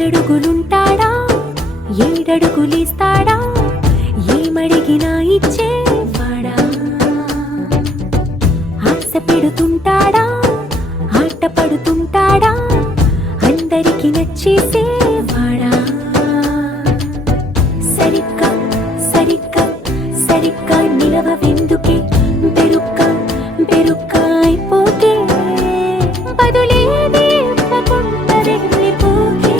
ఆరడుగులుంటాడా ఏడడుగులిస్తాడా ఏమడిగినా ఇచ్చేవాడా ఆశ పెడుతుంటాడా ఆట పడుతుంటాడా అందరికి నచ్చేసేవాడా సరిగ్గా సరిగ్గా సరిగ్గా నిలవెందుకే బెరుక్క బెరుక్క అయిపోకే బదులేది ఇవ్వకుండా వెళ్ళిపోకే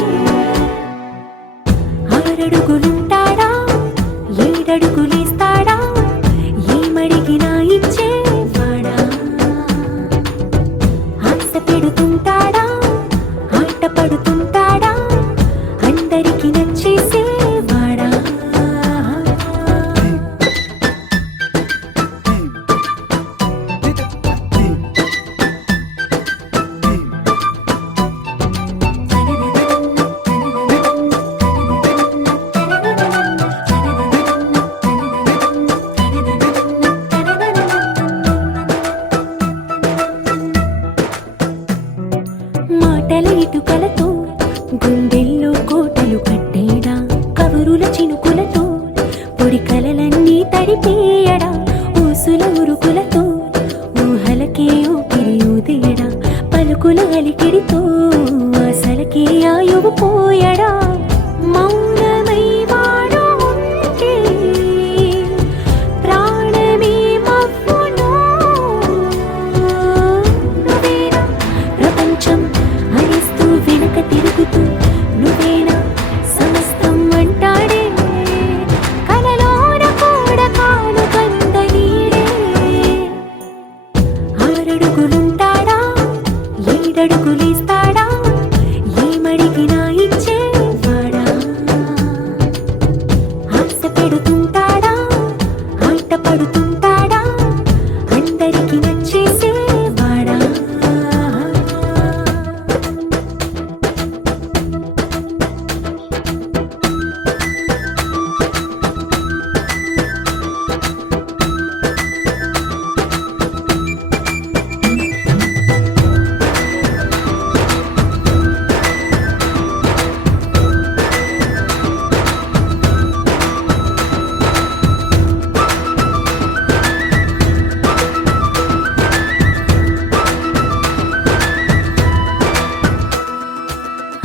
ఆరడుగులుంటాడా ఏడడుగులిస్తాడా ఏమడిగినా ఇచ్చేవాడా ఆశ పెడుతుంటాడా ఆట పడుతుంటాడా అందరికి నచ్చేసేవాడా మాటల ఇటుకలతో గుండెల్లో కోటలు కట్టేడా కబురుల చినుకులతో పొడి కలలన్నీ తడిపేయడా ఊసుల ఉరుకులతో ఊహలకే ఊపిరి ఊదేయడా పలుకుల అలికిడితో ఆశలకే ఆయువు పోయడా మౌనమై వాడు ఉంటే ప్రాణమే మవ్వును నువ్వేనా ప్రపంచం అరిస్తూ వెనక తిరుగుతూ నువ్వేనా సమస్తం అంటాడే కలలోన కూడా కాలు కంద నీడే ఆరడుగులుంటాడా ఏడడుగులిస్తాడా ఏమడిగినా ఇచ్చేవాడా ఆశ పెడుతుంటాడా ఆట పడుతుంటాడా అందరికి నచ్చేసేవాడా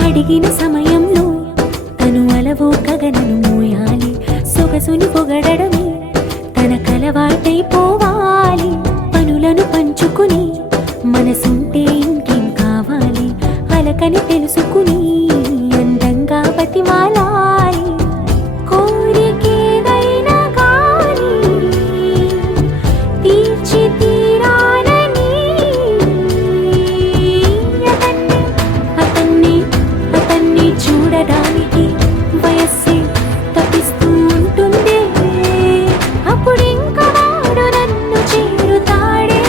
అడిగిన సమయంలో తను అలవో గగనను మోయాలి సొగసుని పొగడమే తనకలవాటైపోవాలి పనులను పంచుకుని మనసుంటే ఇంకేం కావాలి అలకని తెలుసుకుని అందంగా బతిమాలాలి కోరికేదైనా గాని తీర్చి తీరాలని అతన్ని అతన్ని చూడడానికి వయస్సే తప్పిస్తూ ఉంటుంది అప్పుడింకా వాడు నన్ను చేరుతాడే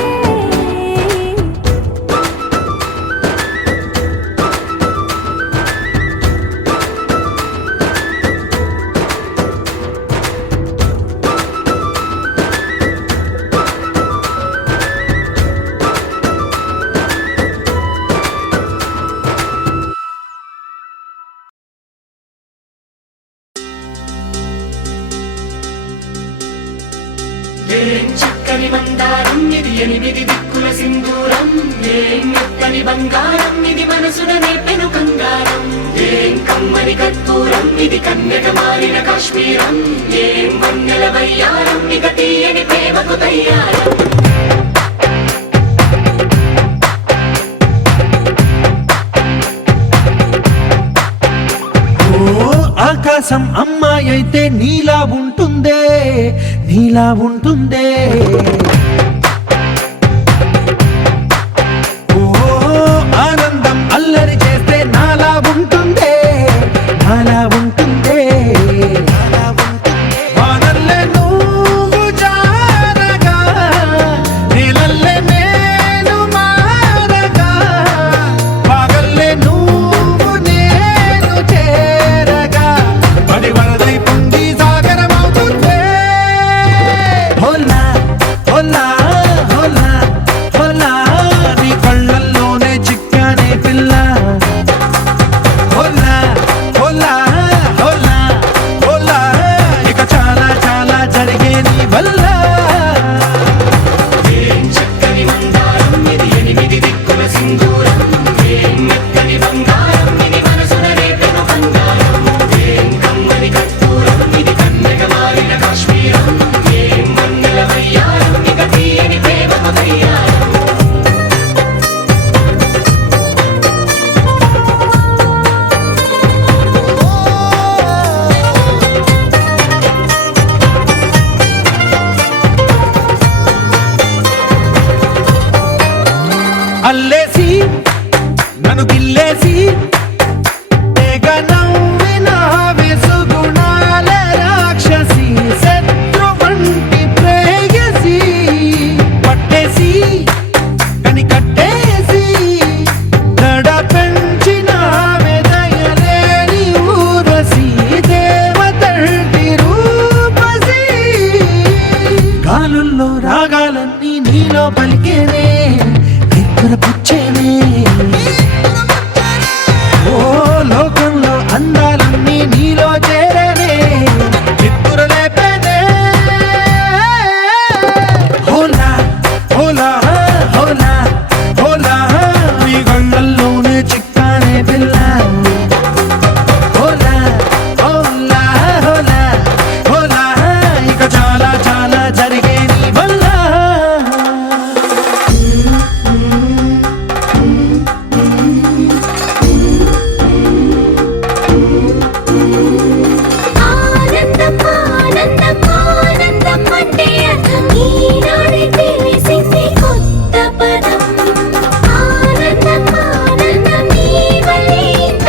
ఏం చక్కని మందారం ఇది ఎనిమిది దిక్కుల సింధూరం ఏం మెత్తని బంగారం ఇది మనసున నేర్పెను కంగారం ఏం కమ్మని కర్పూరం ఇది కన్నెగ మారిన కాశ్మీరం ఏం వన్నెల వయ్యారం ఇక తీయని ప్రేమకు తయ్యారం ఆకాశం అమ్మాయి అయితే నీలా ఉంటుందే నీలా ఉంటుందే ఓ ఆనందం అల్లరి చేస్తే నాలా ఉంటుందే నాలా ఉంటుందే వానల్లే నువ్వు జారగా నీలల్లే నేను మారగా పగల్లే నువ్వు నేను చేరగా పడి వరదై పొంగి సాగరమవుతుందే హోలా నన్ను గిల్లేసి తెగ నవ్విన విసుగుణాల రాక్షసి శత్రు వంటి ప్రేయసి పట్టేసి కని కట్టేసి దడ పెంచిన దయలేని ఊరసి దేవతంటి రూపసి గాలుల్లో రాగాలన్నీ నీలో పలికేనే నిద్రపుచ్చేనే ఓ లోకంలో అందాలన్నీ నీలో చేరనే నిద్రలేపేనే హోలా హోలా హోలా హోలా నీ గంగల్లోనే చిక్కానే పిల్ల హోలా హోలా హోలా హోలా ఇక చాలా చాలా జరిగే నీ వల్ల ఆనందం ఆనందం ఆనందం అంటే అర్థం ఈనాడే తెలిసింది కొత్త పదం ఆనందం ఆనందం నీ వల్లే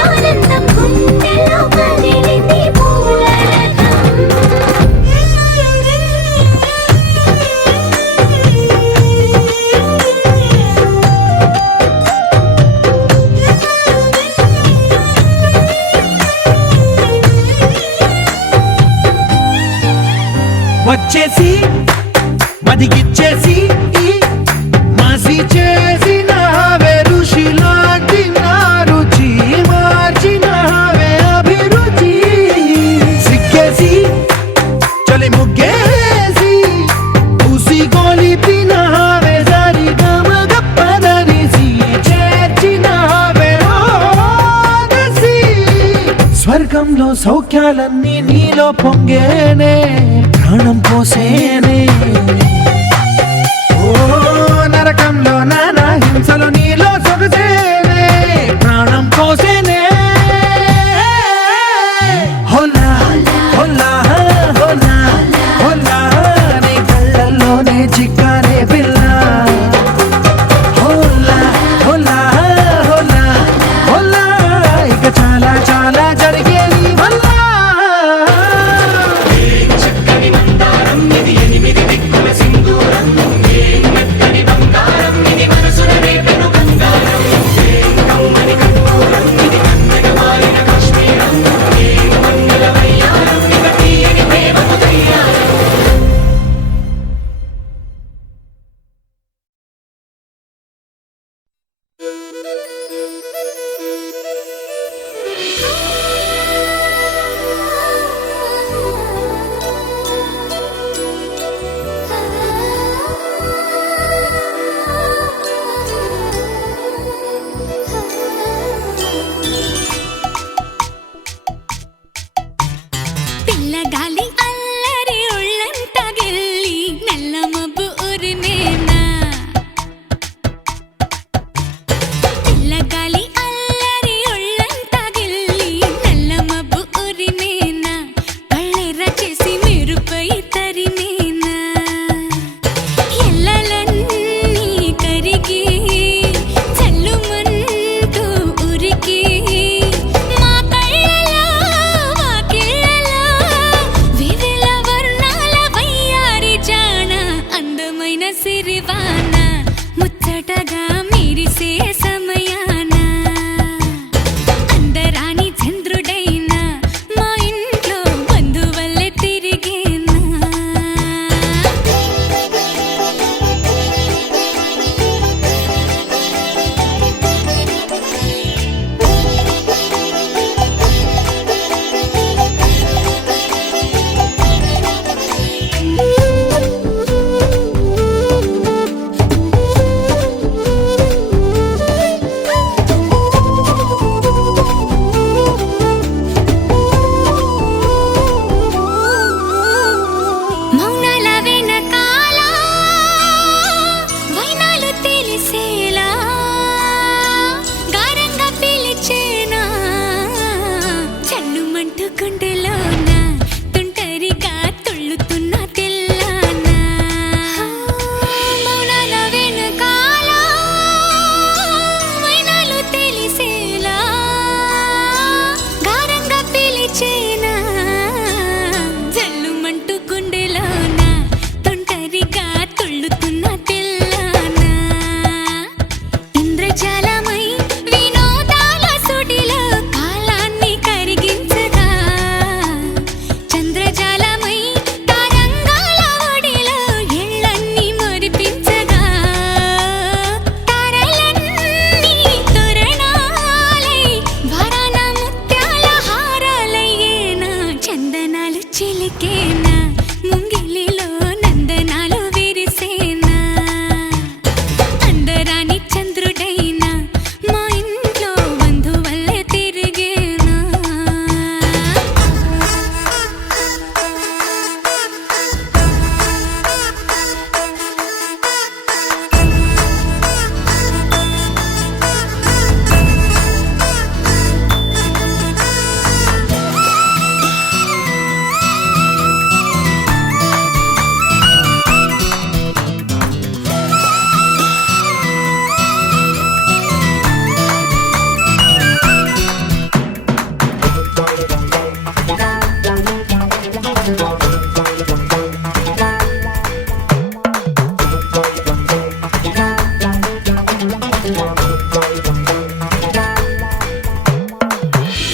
ఆనందం గుండెలో కదిలింది వచ్చేసి మదిగిచ్చేసి మాసి చేసినావే ఋషిలాంటి నా రుచి మార్చినావే అభిరుచి సిక్కేసి చలి ముగ్గేసి పూసి గోలిపినావే సరి గమగప్పదనిసి చేర్చినావే ఓదసి స్వర్గంలో సౌఖ్యాలన్నీ నీలో పొంగేనే ప్రాణం పోసేనే ఓ నరకంలో నానా హింసలు నీలో సొగసేనే ప్రాణం పోసేనే హోలా హోలా హోలా హోలా నీ కళ్ళల్లోనే చిక్కానే పిల్ల హోలా హోలా హోలా హోలా ఇక చాలా చాలా జరిగే నీ వల్ల చక్కని మందారం ఇది ఎనిమిది దిక్కుల సింధూరం ఏ మెత్తని బంగారం ఇది మనసు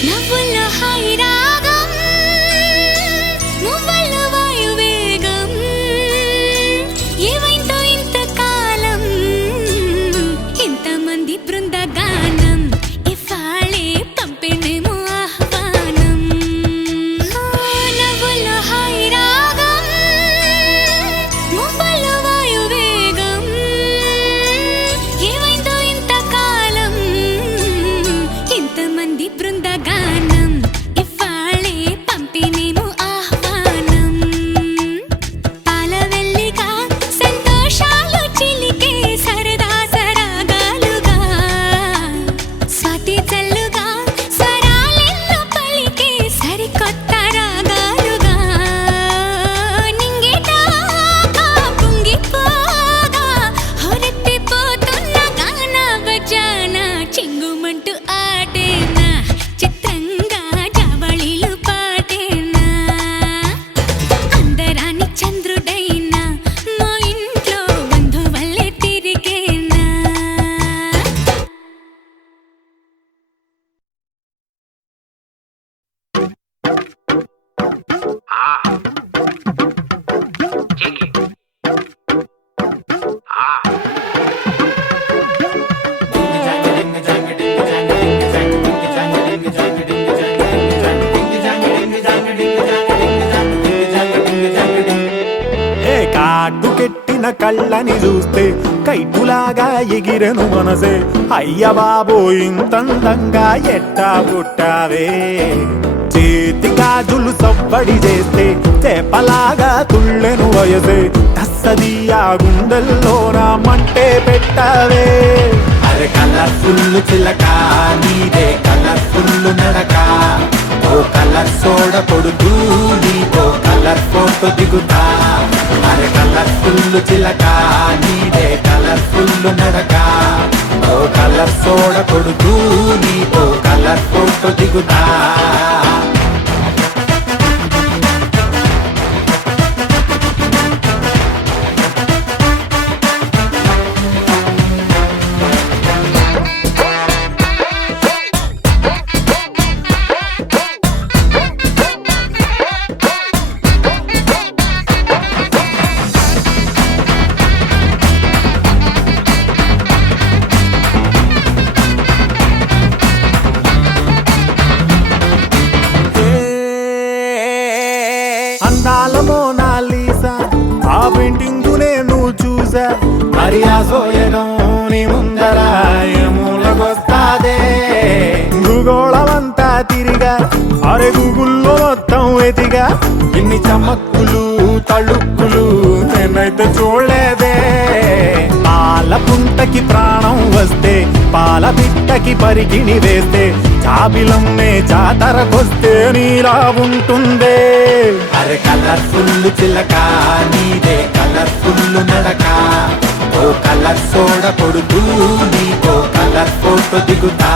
నవ్వుల్లో హాయి రాగం మువ్వల్లో వాయువేగం ఏమైందో ఇంతకాలం ఇంతమంది బృందగానం ఇవాళే పంపిణేమో ఆహ్వానం నవ్వుల్లో హాయి రాగం మువ్వల్లో వాయువేగం ఏమైందో ఇంతకాలం ఇంతమంది బృందగానం ఇవాళే పంపిణేమో ఆహ్వానం పాలవెల్లిగా సంతోషాలు చిలికే సరదా సరాగాలుగా స్వాతి చల్లుగా స్వరాలెన్నో పలికే సరికొత్త రాగాలుగా నింగిదాకా పొంగిపోగా హొరెత్తిపోతున్న గాన బజాన చింగుమంటూ ఆటేనా చిత్రంగా జావళిలు పాటేనా అందరాని చంద్రుడైనా మా ఇంట్లో బంధువల్లే తిరిగేనా ఏ కాటుకెట్టిన కళ్ళని చూస్తే కైటులాగా ఎగిరెను మనసే అయ్య బాబో ఇంతందంగా ఎట్టా పుట్టావే చేతి గాజులు సవ్వడి చేస్తే చేపలాగా తుళ్ళెను వయసే తస్సదియా గుండెల్లో నా మంటే పెట్టావే అరే కలర్ఫుల్ చిలక నీదే కలర్ఫుల్ నడక ఓ కలర్ సోడ కొడుతూ నీతో కలర్ ఫోటో దిగుతా అరే కలర్ఫుల్ చిలక నీదే కలర్ఫుల్ నడక ఓ కలర్ సోడ కొడుతూ నీతో కలర్ ఫోటో దిగుతా అందాల మోనాలీసా ఆ పెయింటింగ్ నేను చూసా మరి ఆ సోయడం నీ ముందర మూలకొస్తాదే భూగోళమంతా తిరిగా అరే గూగుల్లో మొత్తం వెతిగా ఇన్ని చమక్కులు తళుక్కులు నేనైతే చూడలేదే పాల పుంటకి ప్రాణం వస్తే పాల బిట్టకి పరికిణి వేస్తే చాబిలమ్మే జాతరకొస్తే నీలా ఉంటుందే అరే కలర్ఫుల్ చిలక నీదే కలర్ఫుల్ నడక ఓ కలర్ సోడ కొడుతూ నీతో కలర్ ఫోటో దిగుతా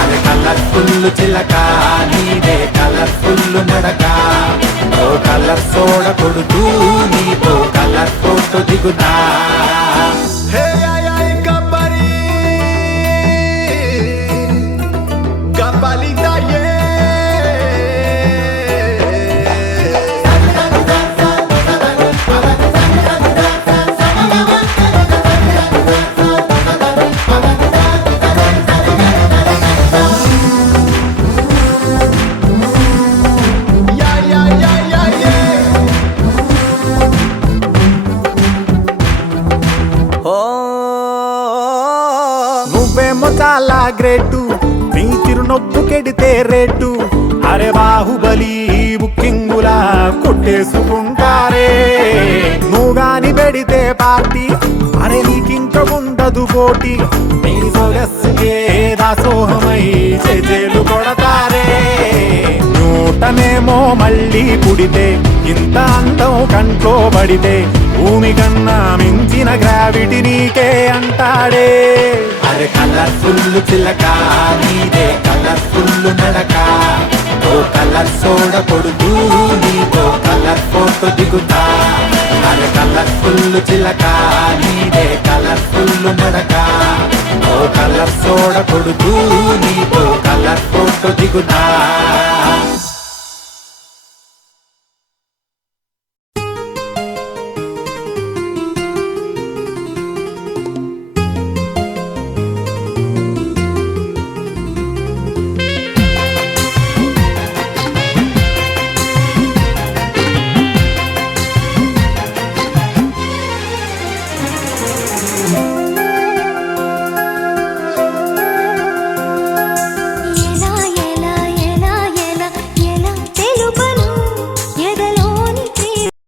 అరే కలర్ఫుల్ చిలక నీదే కలర్ఫుల్ నడక ఓ కలర్ సోడ కొడుతూ నీతో కలర్ ఫోటో దిగుతా నువ్వేమో చాలా గ్రేటు నీ చిరునొప్పు కెడితే రేటు అరే బాహుబలి బుకింగులా కొట్టేసుకుంటారే నువ్వు గాని పెడితే పార్టీ అరే నీకింక ఉండదు పోటీ నీ సొగస్సుకే దాసోహమై చేజేలు కొడతారే నూటనేమో మళ్ళీ పుడితే ఇంత అందం కంట్లో పడితే భూమి కన్నా మించిన గ్రావిటీ నీకే అంటాడే అరే కలర్ఫుల్ చిలక నీదే కలర్ఫుల్ నడక ఓ కలర్ సోడ కొడుతూ నీతో కలర్ ఫోటో దిగుతా అరే కలర్ఫుల్ చిలక నీదే కలర్ఫుల్ నడక ఓ కలర్ తొడ కొడుతూ నీతో కలర్ ఫోటో దిగుతా